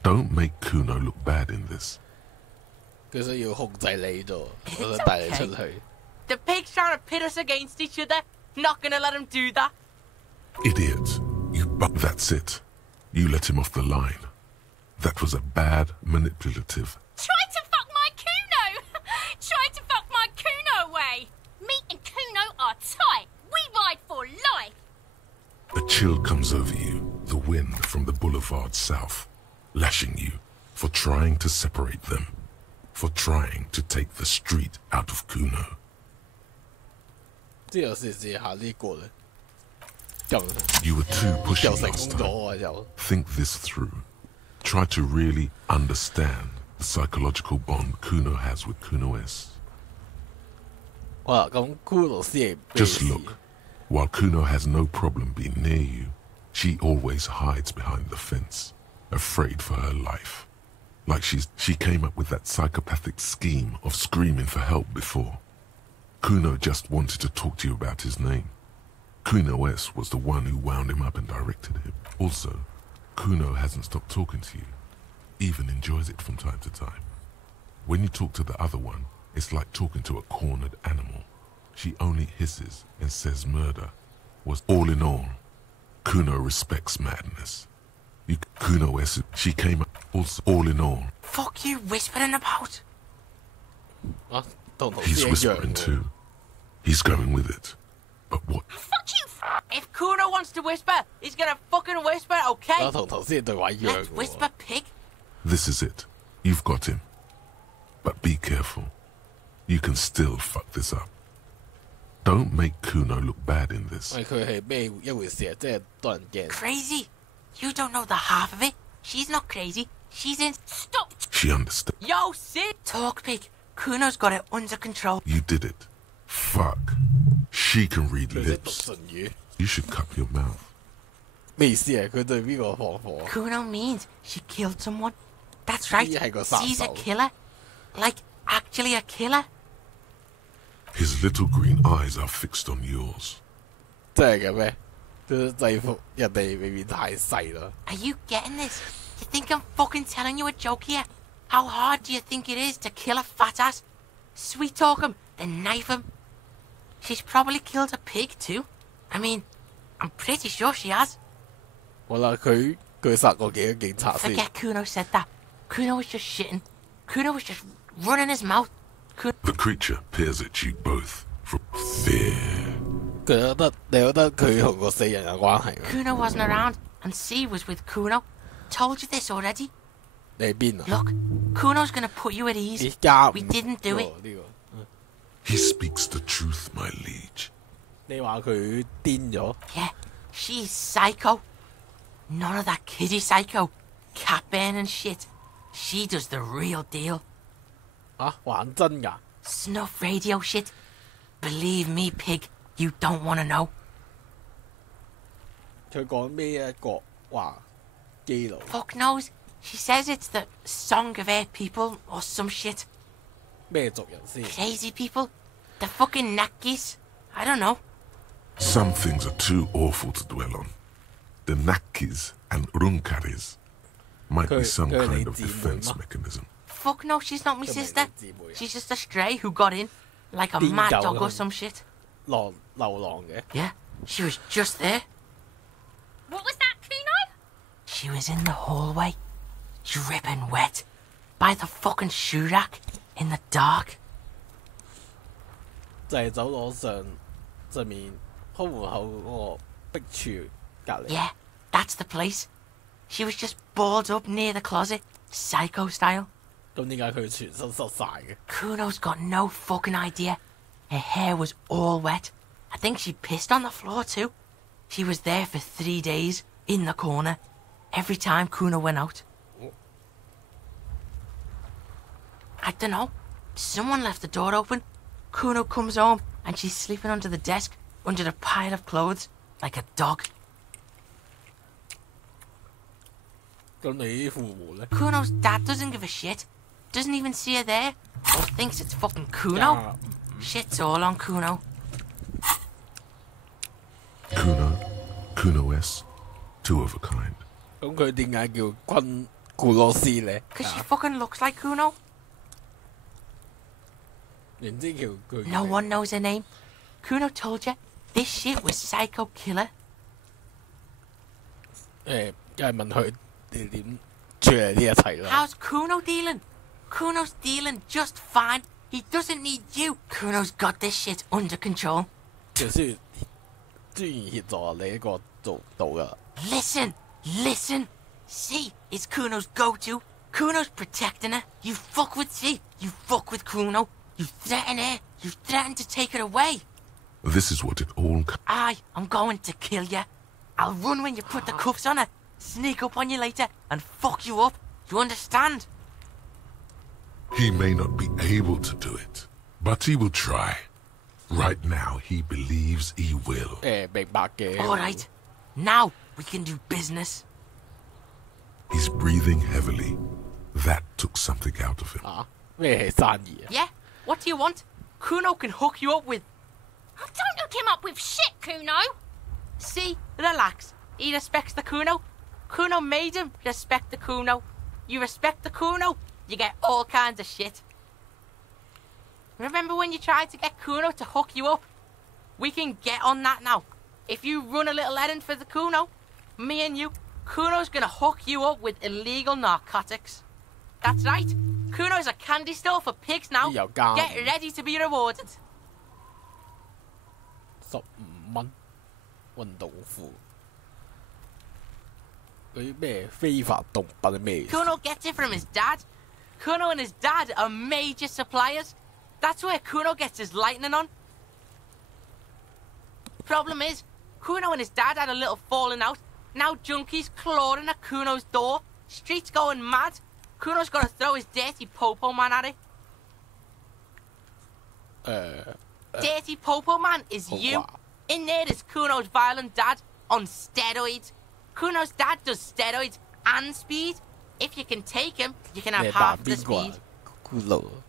Don't make Kuno look bad in this. 佢想要控制你啫，我想帶你出去。The pig's trying to pit us against each other. Not gonna let him do that. Idiot. That's it. You let him off the line. That was a bad, manipulative. Try to fuck my Kuno! Try to fuck my Kuno away! Me and Kuno are tight. We ride for life. A chill comes over you, the wind from the boulevard south, lashing you for trying to separate them, for trying to take the street out of Kuno. 之後試下呢個咧， You were too pushy last time. Think this through. Try to really understand the psychological bond Kuno has with Kuno S. 哇，咁 Kuno 先係 Just look. While Kuno has no problem being near you, she always hides behind the fence, afraid for her life. Like she came up with that psychopathic scheme of screaming for help before. Kuno just wanted to talk to you about his name. Kuno S was the one who wound him up and directed him. Also, Kuno hasn't stopped talking to you, even enjoys it from time to time. When you talk to the other one, it's like talking to a cornered animal. She only hisses and says murder. Was all in all, Kuno respects madness. Kuno S, she came up, also all in all. Fuck you whispering about? He's whispering too. He's going with it. But what? Fuck you! If Kuno wants to whisper, he's gonna fucking whisper, okay? Let's whisper, pig. This is it. You've got him. But be careful. You can still fuck this up. Don't make Kuno look bad in this. Crazy? You don't know the half of it. She's not crazy. She's in... Stop! She understands. Yo, sit! Talk, pig. Kuno's got it under control. You did it. Fuck. She can read lips. You should cup your mouth. Kuno means she killed someone. That's right. She's a killer. Like, actually a killer. His little green eyes are fixed on yours. Are you getting this? You think I'm fucking telling you a joke here? How hard do you think it is to kill a fat ass? Sweet talk him, then knife him. She's probably killed a pig too. I mean, I'm pretty sure she has. Forget Kuno said that. Kuno was just shitting. Kuno was just running his mouth. The creature peers at you both from fear. Kuno wasn't around, and C was with Kuno. Told you this already. Look, Kuno's gonna put you at ease. We didn't do it. He speaks the truth, my liege. Yeah, she's psycho. None of that kiddie psycho, cat burning shit. She does the real deal. Snuff radio shit. Believe me, pig, you don't want to know. Fuck knows. She says it's the song of her people or some shit. Crazy people. The fucking Nakis. I don't know. Some things are too awful to dwell on. The Nakis and runkaris might be some kind of defense mechanism. Fuck no, she's not my sister. She's just a stray who got in, like a mad dog or some shit. Yeah, she was just there. What was that, Kuno? She was in the hallway, dripping wet, by the fucking shoe rack, in the dark. 就係走廊上面開門口嗰個壁柱隔離。Yeah, that's the place. She was just balled up near the closet, psycho style. 咁點解佢全身濕晒嘅 ？Kuno's got no fucking idea. Her hair was all wet. I think she pissed on the floor too. She was there for 3 days, in the corner, every time Kuno went out. I don't know. Someone left the door open. Kuno comes home and she's sleeping under the desk, under the pile of clothes, like a dog. 咁你啲父母咧 ？Kuno's dad doesn't give a shit. Doesn't even see her there. Or thinks it's fucking Kuno. Shit's all on Kuno. Kuno-S, two of a kind. 咁佢點解叫古羅斯咧 ？Because she fucking looks like Kuno. 唔知叫佢 No one knows her name. Kuno told you this shit was psycho killer. 梗係問佢哋點處理呢一切啦。 How's Kuno dealing? Kuno's dealing just fine. He doesn't need you. Kuno's got this shit under control. 就雖然協助你一個做到噶。Listen. C is Kuno's go-to. Kuno's protecting her. You fuck with C. You fuck with Kuno. You threaten her. You threaten to take her away. This is what it all... I'm going to kill you. I'll run when you put the cuffs on her. Sneak up on you later and fuck you up. You understand? He may not be able to do it, but he will try. Right now, he believes he will. All right. Now we can do business. He's breathing heavily. That took something out of him. Yeah? What do you want? Kuno can hook you up with... Don't hook him up with shit, Kuno. See? Relax. He respects the Kuno. Kuno made him respect the Kuno. You respect the Kuno, you get all kinds of shit. Remember when you tried to get Kuno to hook you up? We can get on that now. If you run a little errand for the Kuno, me and you, Kuno's gonna hook you up with illegal narcotics. That's right. Kuno's a candy store for pigs now. Get ready to be rewarded. 15蚊運動褲，嗰啲咩非法毒品咩 Kuno gets it from his dad. Kuno and his dad are major suppliers. That's where Kuno gets his lightning on. Problem is, Kuno and his dad had a little falling out. Now junkies clawing at Kuno's door. Streets going mad. Kuno's got to throw his dirty popo man at it. Dirty popo man is you. In there is Kuno's violent dad on steroids. Kuno's dad does steroids and speed. If you can take him, you can have half the speed.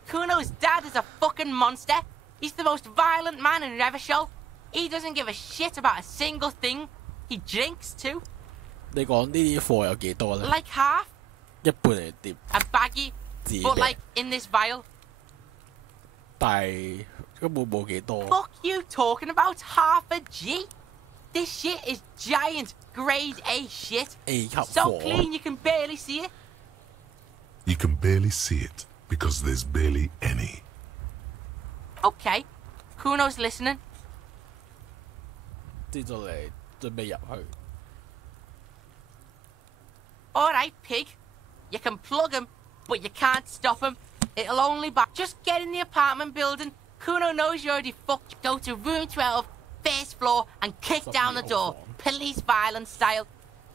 Kuno's dad is a fucking monster. He's the most violent man in Revachol. He doesn't give a shit about a single thing. He drinks too. 你講呢啲貨有幾多咧 ？Like half. 一半係碟。A baggie, but like in this vial. 但係根本冇幾多。Fuck you talking about half a G? This shit is giant, grade A shit. A 級貨。So clean you can barely see it. You can barely see it because there's barely any. Okay, Kuno's listening. 知咗你準備入去。Alright, pig. You can plug him, but you can't stop him. It'll only back. Just get in the apartment building. Kuno knows you already fucked. Go to room 12, first floor, and kick down the door. Police violence style.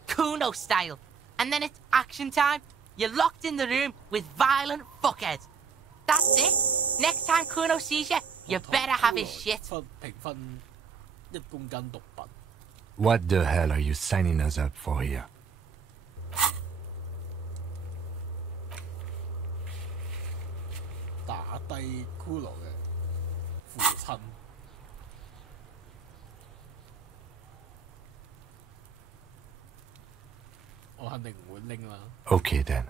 Kuno style. And then it's action time. You're locked in the room with violent fuckheads. That's it. Next time Kuno sees you, you better have his shit. 評分1公斤毒品。What the hell are you signing us up for here? 打低骷髏嘅父親。肯定唔會拎啦。Okay then.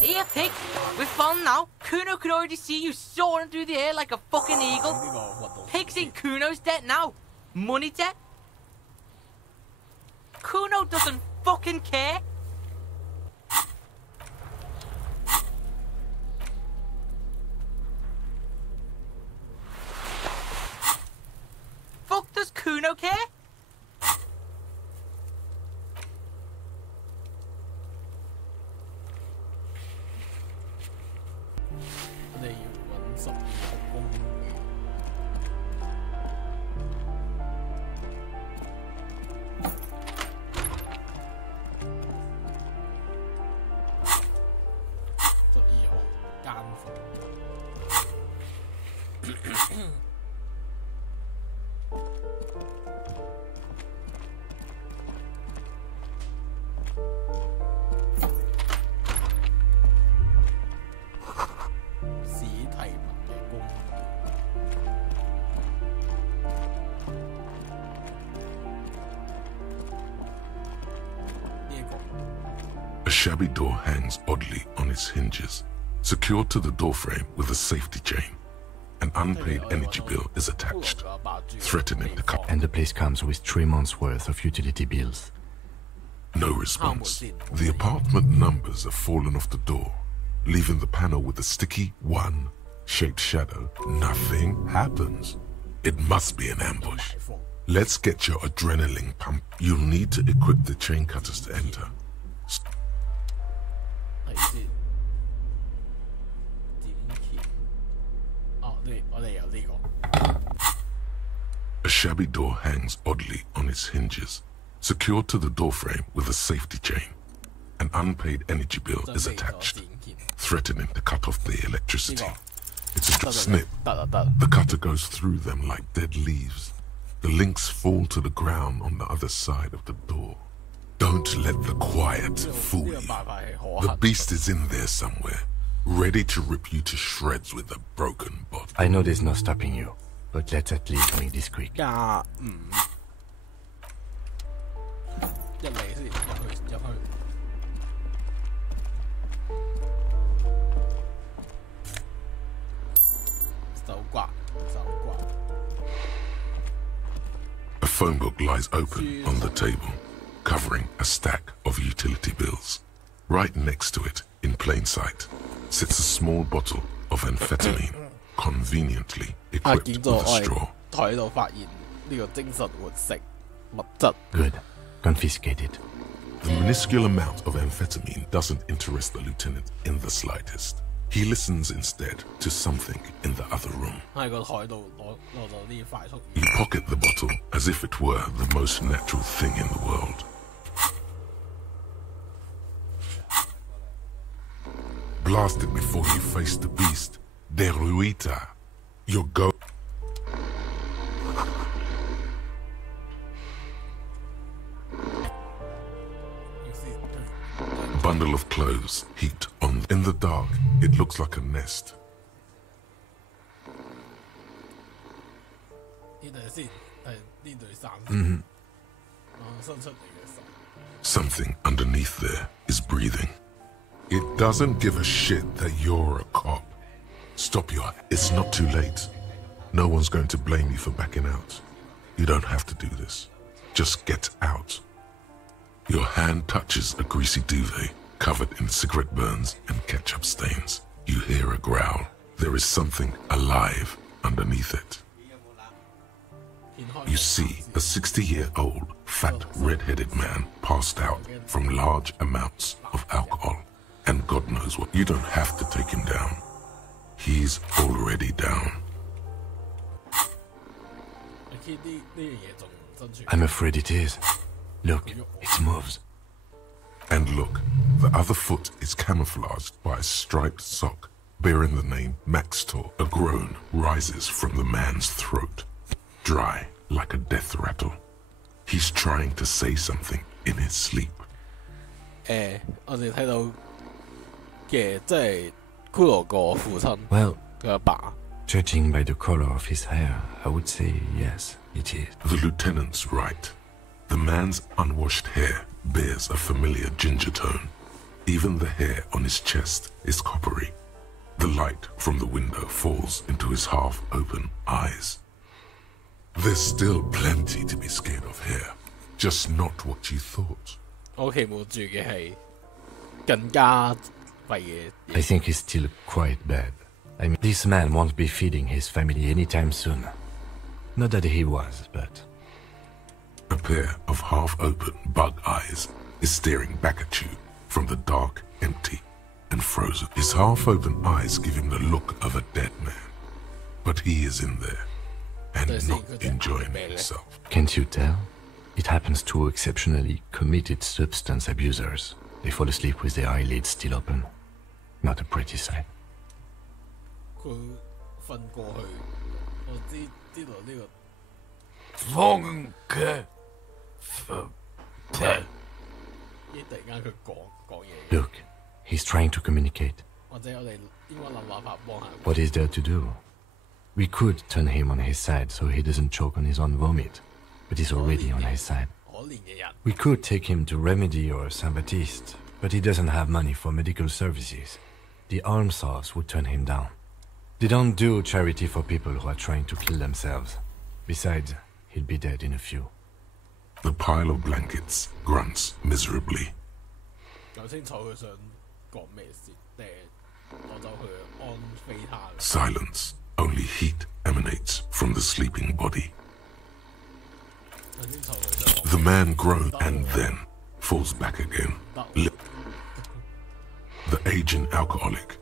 Here, pig. We're falling now. Kuno could already see you soaring through the air like a fucking eagle. Pig's in Kuno's debt now. Money debt. Kuno doesn't fucking care. Fuck does Kuno care? 我哋要揾12號公寓。12號間房。A shabby door hangs oddly on its hinges, secured to the doorframe with a safety chain. An unpaid energy bill is attached, threatening the cut. And the place comes with 3 months' worth of utility bills. No response. The apartment numbers have fallen off the door, leaving the panel with a sticky 1-shaped shadow. Nothing happens. It must be an ambush. Let's get your adrenaline pump. You'll need to equip the chain cutters to enter. A shabby door hangs oddly on its hinges, secured to the doorframe with a safety chain. An unpaid energy bill is attached, threatening to cut off the electricity. It's a snip. The cutter goes through them like dead leaves. The links fall to the ground on the other side of the door. Don't let the quiet fool you. The beast is in there somewhere, ready to rip you to shreds with a broken body. I know there's no stopping you, but let's at least make this quick. 一嚟先入去。手刮。A phone book lies open on the table, covering a stack of utility bills. Right next to it, in plain sight, sits a small bottle of amphetamine, conveniently equipped with a straw. 台度發現呢個精神活食物質。Good. Confiscated. The minuscule amount of amphetamine doesn't interest the lieutenant in the slightest. He listens instead to something in the other room. 喺個台度攞到啲快速。You pocket the bottle as if it were the most natural thing in the world. Blast it before you face the beast. Deruita. You're go. Bundle of clothes heaped on. In the dark, it looks like a nest. Something underneath there is breathing. It doesn't give a shit that you're a cop. Stop your... It's not too late. No one's going to blame you for backing out. You don't have to do this. Just get out. Your hand touches a greasy duvet, covered in cigarette burns and ketchup stains. You hear a growl. There is something alive underneath it. You see a 60-year-old, fat, red-headed man passed out from large amounts of alcohol. And God knows what. You don't have to take him down. He's already down. I'm afraid it is. Look, it moves. And look, the other foot is camouflaged by a striped sock bearing the name Maxtor. A groan rises from the man's throat, dry like a death rattle. He's trying to say something in his sleep. 我哋睇到嘅即係骷髏個父親， Well, 佢阿爸。 Judging by the color of his hair, I would say yes, it is. The lieutenant's right. The man's unwashed hair bears a familiar ginger tone. Even the hair on his chest is coppery. The light from the window falls into his half-open eyes. There's still plenty to be scared of here, just not what you thought. I think he's still quite bad. I mean, this man won't be feeding his family anytime soon. Not that he was, but... A pair of half-open bug eyes is staring back at you from the dark, empty, and frozen. His half-open eyes give him the look of a dead man. But he is in there, and not enjoying himself. Can't you tell? It happens to exceptionally committed substance abusers. They fall asleep with their eyelids still open. Not a pretty sight. Look, he's trying to communicate. What is there to do? We could turn him on his side so he doesn't choke on his own vomit, but he's already on his side. We could take him to Remedy or Saint-Baptiste, but he doesn't have money for medical services. The almshouse would turn him down. They don't do charity for people who are trying to kill themselves. Besides, he'll be dead in a few. The pile of blankets grunts miserably. Silence. Only heat emanates from the sleeping body. The man groans and then falls back again. The aging alcoholic.